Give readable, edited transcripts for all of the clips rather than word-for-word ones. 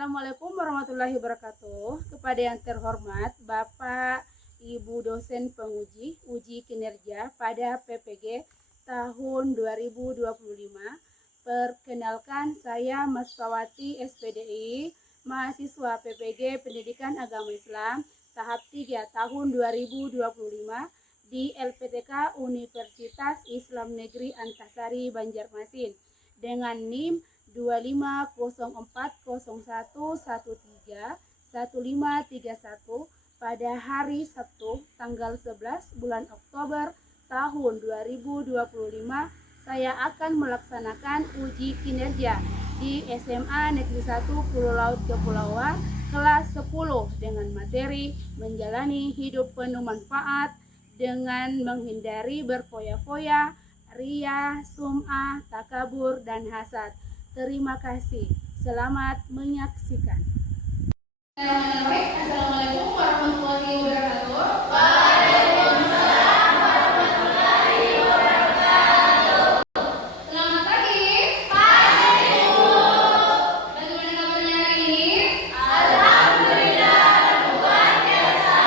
Assalamualaikum warahmatullahi wabarakatuh. Kepada yang terhormat Bapak Ibu dosen penguji uji kinerja pada PPG tahun 2025. Perkenalkan, saya Masfawati SPDI, mahasiswa PPG Pendidikan Agama Islam tahap 3 tahun 2025 di LPTK Universitas Islam Negeri Antasari Banjarmasin dengan NIM 250401131531 pada hari Sabtu tanggal 11 bulan Oktober tahun 2025. Saya akan melaksanakan uji kinerja di SMA Negeri 1 Pulau Laut Kepulauan kelas 10 dengan materi menjalani hidup penuh manfaat dengan menghindari berfoya-foya, ria, sum'ah, takabur, dan hasad. Terima kasih. Selamat menyaksikan. Assalamualaikum warahmatullahi wabarakatuh. Waalaikumsalam warahmatullahi wabarakatuh. Selamat pagi. Pagi, Bu. Bagaimana kabarnya hari ini? Alhamdulillah, luar biasa.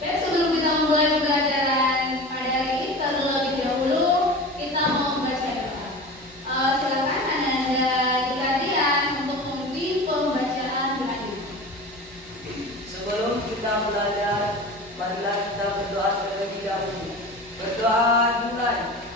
Baik, sebelum kita memulai pembelajaran pada hari ini, terlebih dahulu kita mau membaca doa. Silakan Anda digantian untuk memimpin pembacaan doanya. Sebelum kita belajar, marilah kita berdoa terlebih dahulu. Berdoa dimulai.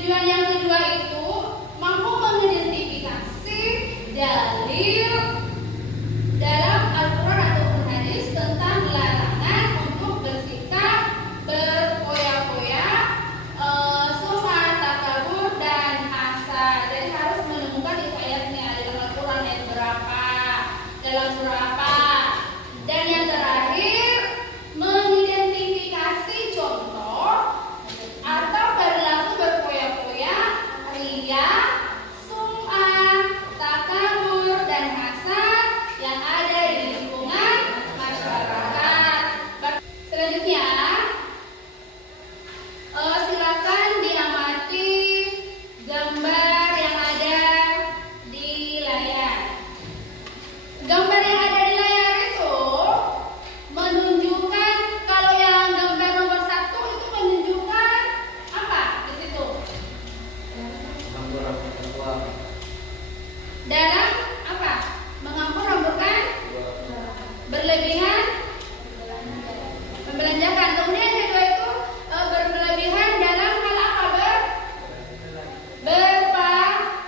Tujuan yang kedua itu mampu mengidentifikasi dalil dalam Al-Quran atau hadis tentang larangan untuk bersikap berfoya-foya, sum'ah, takabur, dan hasad. Jadi harus menemukan itu ayatnya dalam Al-Quran ayat berapa, dalam surah apa. Dan yang terakhir, mengidentifikasi contoh atau perilaku berfoya-foya, riya, sum'ah, takabur, dan hasad yang ada di lingkungan masyarakat. Selanjutnya, silakan diamati gambar yang ada di layar. Gambar yang ada di layar itu menunjukkan, kalau yang gambar nomor 1 itu menunjukkan apa di situ? Dalam apa? Mengampun rambukan berlebihan membelanjakan. Kemudian yang kedua itu berlebihan dalam hal apa?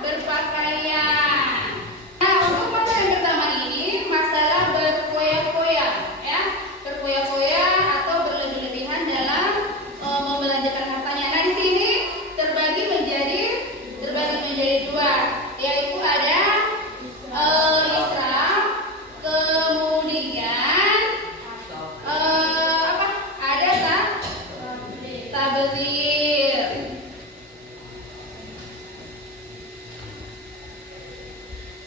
Berpakaian. Nah, untuk masalah yang pertama ini masalah berfoya-foya, ya, berfoya-foya atau berlebih-lebihan dalam membelanjakan hartanya. Nah, di sini terbagi menjadi dua, yaitu ada israf, kemudian apa? Ada tabdzir.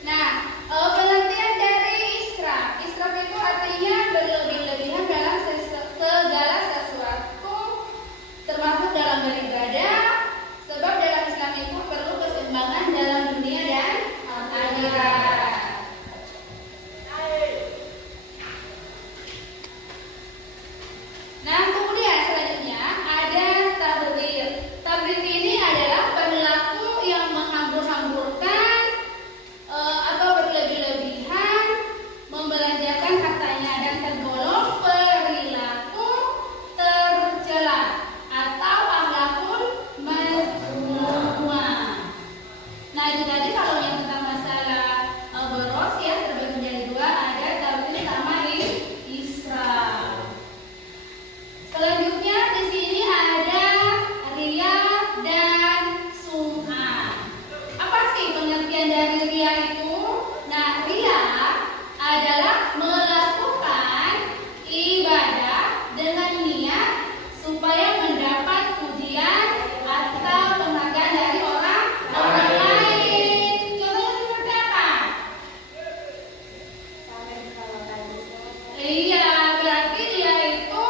Nah, pengertian dari israf. Israf itu artinya berlebih-lebihan dalam segala sesuatu, termasuk dalam beribadah. Sebab dalam Islam itu perlu keseimbangan dalam dunia dan akhirat. Nah, kemudian selanjutnya ada tabdzir. Tabdzir ini adalah perilaku yang menghambur-hamburkan atau berlebih-lebihan membelanjakan hartanya dan tergolong perilaku tercela atau akhlakul mazmumah. Nah, itu tadi kalau yang tentang masalah boros ya, terbagi menjadi dua, ada tabdzir sama israf. Selanjutnya di sini ada riya dan sum'ah. Apa sih pengertian dari riya itu? Nah, riya adalah melakukan ibadah dengan niat supaya mendapat pujian atau penghargaan dari orang lain. Contohnya seperti apa? Iya, berarti dia itu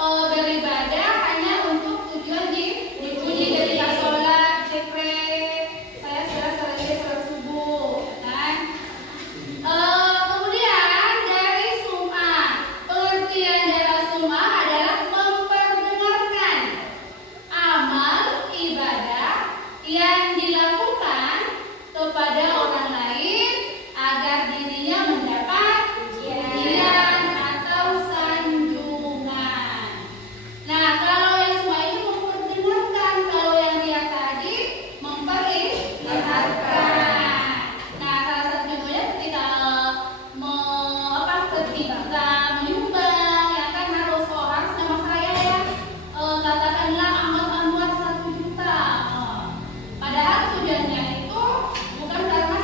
beribadah hanya untuk tujuan dipuji, ketika sholat, zikir, saya selesai sholat subuh, kan? Kemudian dari sum'ah, pengertian dari sum'ah adalah memperdengarkan amal ibadah yang dilakukan kepada orang lain agar dirinya mendapat pujian atau sanjungan. Nah, kalau yang semua ini memperdengarkan, kalau yang dia tadi memperlihatkan. Nah, salah satu contohnya ketika ketika menyumbang, ya kan harus nama saya ya, katakanlah Ahmad Anwar 1 juta. Padahal tujuannya itu bukan karena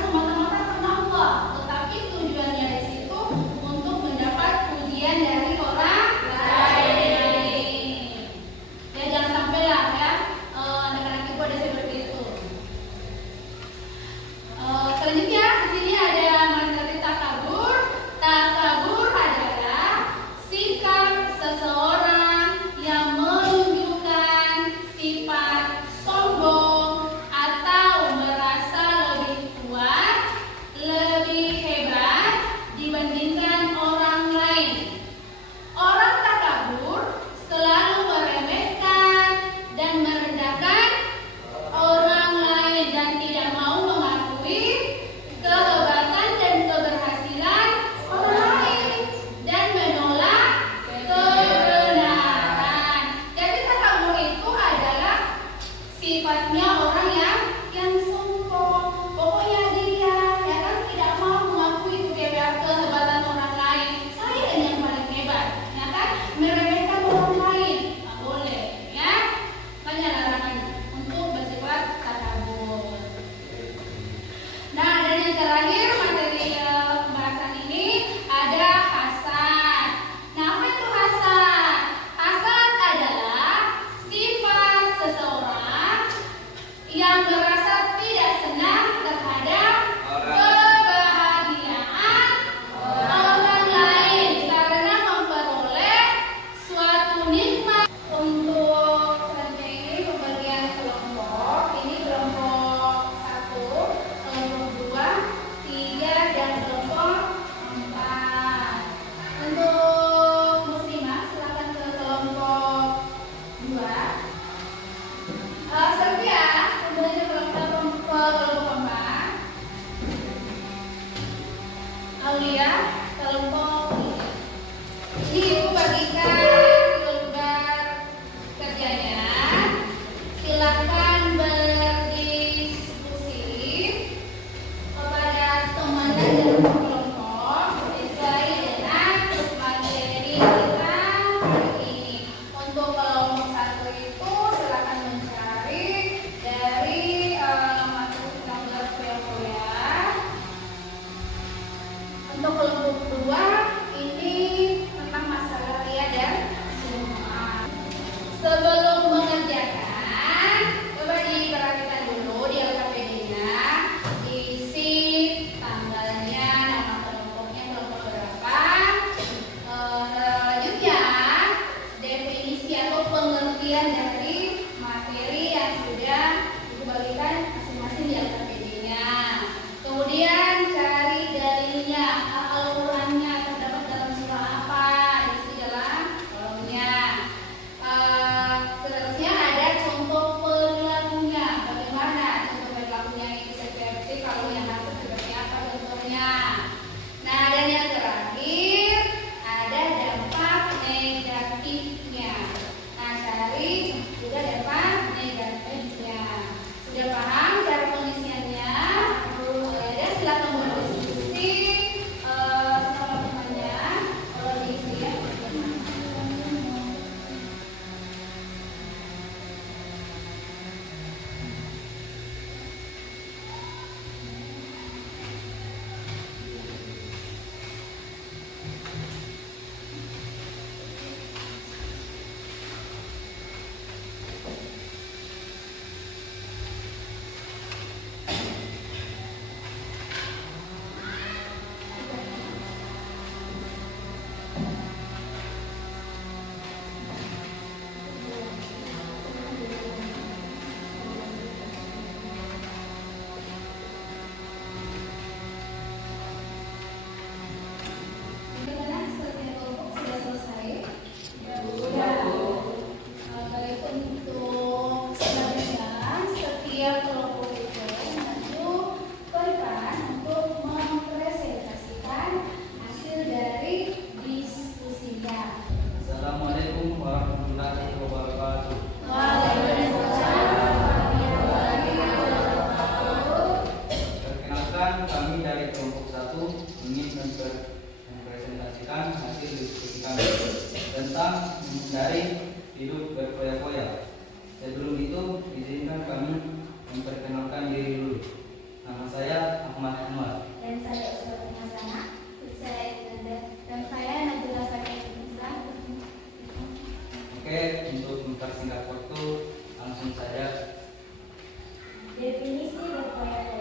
terhadap kebahagiaan orang lain karena memperoleh suatu nikmat. Untuk selanjutnya ini pembagian kelompok. Ini kelompok 1, kelompok 2, 3, dan kelompok 4. Untuk muslimah silakan ke kelompok 2. Sofia kembali ke kelompok 4. Aulia kelompok 3. Ini ibu bagikan lembar kerjanya. Silakan berdiskusi kepada teman dan kelompok sesuai dengan materi kita hari ini. Untuk kelompok 1 itu silakan mencari dari materi 16 poya-poya. Untuk kelompok 2 ini tentang masalah ria dan semua. Sebelum mengerjakan, coba diperhatikan dulu di LKPD-nya, diisi tanggalnya, nama kelompoknya, kelompok berapa. Selanjutnya, definisi atau pengertian dari materi yang sudah dibagikan masing-masing di LKPD-nya. Kemudian cari dalilnya, Al-Qur'annya terdapat dalam surah apa, diisi dalam kolomnya. Seterusnya ada contoh perilakunya, bagaimana contoh perilakunya itu seperti, kalau yang hasil seperti apa contohnya. Nah, dan yang terakhir ada dampak negatifnya. Nah, cari juga dampak negatifnya. Sudah paham cara pengisiannya? Ya, silakan berdiskusi sama temannya. Kalau diisi ya. Bagaimana hasilnya kelompok sudah selesai? Sudah. Baik, untuk selanjutnya setiap kelompok itu maju ke depan untuk mempresentasikan hasil dari diskusinya. Assalamualaikum warahmatullahi wabarakatuh. Waalaikumsalam warahmatullahi wabarakatuh. Perkenalkan, kami dari kelompok 1 ingin mempresentasikan hasil diskusi kami tentang menghindari hidup berfoya-foya. Sebelum itu, izinkan kami memperkenalkan diri dulu. Nama saya Ahmad Umar. Dan saya Ustazah Hasanah. Dan saya Najla Sakiatunisa. Oke, untuk mempersingkat waktu, langsung saja. Definisi berfoya-foya.